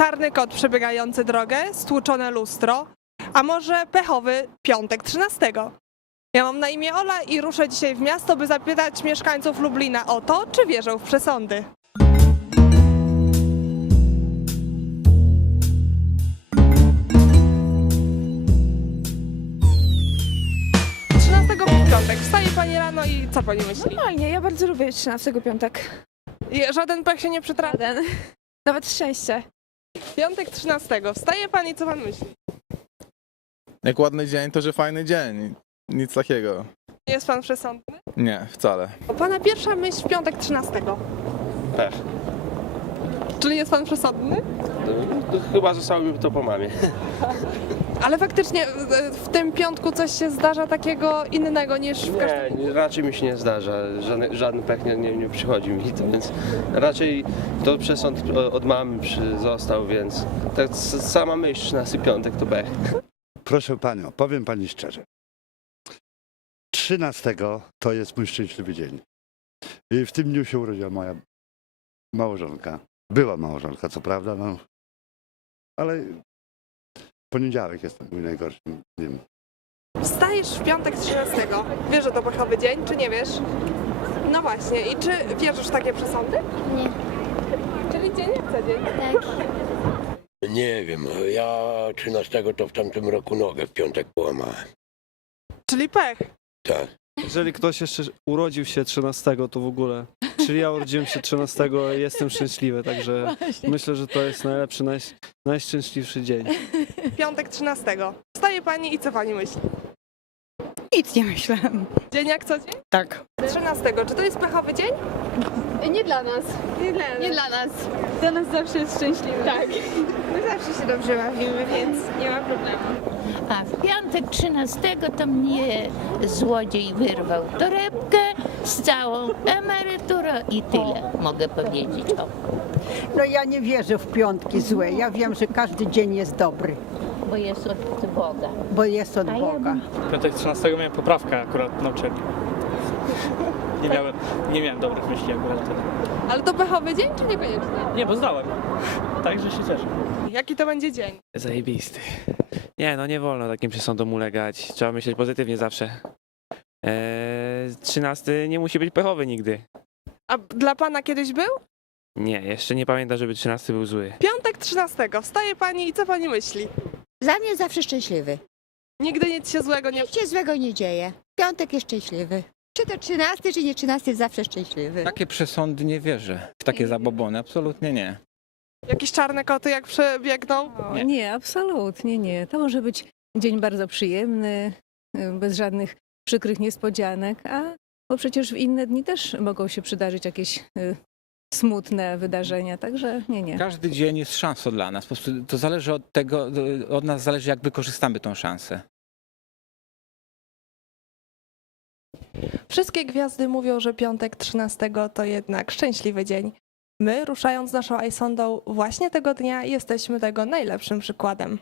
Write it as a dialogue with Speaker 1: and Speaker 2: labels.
Speaker 1: czarny kot przebiegający drogę, stłuczone lustro, a może pechowy piątek 13? Ja mam na imię Ola i ruszę dzisiaj w miasto, by zapytać mieszkańców Lublina o to, czy wierzą w przesądy. Piątek. Wstaje pani rano i co pani myśli?
Speaker 2: Normalnie, ja bardzo lubię 13 piątek.
Speaker 1: I Żaden pech się nie przytrafi.
Speaker 2: Jeden. Nawet szczęście.
Speaker 1: Piątek 13. Wstaje pani, co pan myśli?
Speaker 3: Jak ładny dzień, to że fajny dzień. Nic takiego.
Speaker 1: Jest pan przesądny?
Speaker 3: Nie, wcale.
Speaker 1: Pana pierwsza myśl w piątek 13.
Speaker 4: Pech.
Speaker 1: Czyli jest pan przesądny?
Speaker 4: To, to chyba zostało mi to po mamie.
Speaker 1: Ale faktycznie w tym piątku coś się zdarza takiego innego niż w każdym.
Speaker 4: Nie, raczej mi się nie zdarza. Żadny, żaden pech nie, nie, nie przychodzi mi to, więc raczej to przesąd od mamy przy, został, więc tak sama myśl 13 piątek to pech.
Speaker 5: Proszę panią, powiem pani szczerze. 13 to jest mój szczęśliwy dzień. I w tym dniu się urodziła moja małżonka. Była małżonka, co prawda, no. Ale poniedziałek jest mój najgorszym dniem.
Speaker 1: Wstajesz w piątek 13. Wiesz, że to pechowy dzień, czy nie wiesz? No właśnie. I czy wierzysz w takie przesądy?
Speaker 6: Nie.
Speaker 1: Czyli dzień jak co dzień.
Speaker 6: Tak.
Speaker 7: Nie wiem, ja 13 to w tamtym roku nogę w piątek połamałem.
Speaker 1: Czyli pech.
Speaker 7: Tak.
Speaker 8: Jeżeli ktoś jeszcze urodził się 13, to w ogóle. Czyli ja urodziłem się 13, jestem szczęśliwy, także myślę, że to jest najlepszy, naj, najszczęśliwszy dzień.
Speaker 1: Piątek 13. Wstaje pani i co pani myśli?
Speaker 9: Nic nie myślałem.
Speaker 1: Dzień jak co dzień?
Speaker 9: Tak.
Speaker 1: 13. Czy to jest pechowy dzień?
Speaker 2: Nie dla nas.
Speaker 1: Nie dla
Speaker 2: Nie dla nas. Dla nas zawsze jest szczęśliwy. Tak.
Speaker 1: My zawsze się dobrze bawimy, więc nie ma problemu.
Speaker 6: A w piątek 13 to mnie złodziej wyrwał torebkę z całą emeryturą i tyle mogę powiedzieć. O.
Speaker 9: No ja nie wierzę w piątki złe. Ja wiem, że każdy dzień jest dobry,
Speaker 6: Bo jest od Boga.
Speaker 9: bo jest od
Speaker 6: A ja
Speaker 9: Boga.
Speaker 10: Piątek 13 miałem poprawkę akurat na uczelni. Nie miałem, nie miałem dobrych myśli akurat wtedy.
Speaker 1: Ale to pechowy dzień, czy niekoniecznie?
Speaker 10: Nie, bo zdałem. Także się cieszę.
Speaker 1: Jaki to będzie dzień?
Speaker 11: Zajebisty. Nie, no nie wolno takim przesądom ulegać. Trzeba myśleć pozytywnie zawsze. Eee, 13 nie musi być pechowy nigdy.
Speaker 1: A dla pana kiedyś był?
Speaker 11: Nie, jeszcze nie pamiętam, żeby 13 był zły.
Speaker 1: Piątek 13. Wstaje pani i co pani myśli?
Speaker 12: Dla mnie zawsze szczęśliwy.
Speaker 1: Nigdy nic się złego nie...
Speaker 12: Nic się złego nie dzieje. Piątek jest szczęśliwy. Czy to 13, czy nie 13, zawsze szczęśliwy.
Speaker 3: Takie przesądy nie wierzę. W takie zabobony, absolutnie nie.
Speaker 1: Jakieś czarne koty jak przebiegną?
Speaker 9: Nie. nie, absolutnie nie. To może być dzień bardzo przyjemny, y, bez żadnych przykrych niespodzianek, a bo przecież w inne dni też mogą się przydarzyć jakieś y, smutne wydarzenia, także nie, nie.
Speaker 3: Każdy dzień jest szansą dla nas. Po prostu to zależy od tego, od nas zależy jak wykorzystamy tą szansę.
Speaker 1: Wszystkie gwiazdy mówią, że piątek 13 to jednak szczęśliwy dzień. My, ruszając naszą iSondą właśnie tego dnia, jesteśmy tego najlepszym przykładem.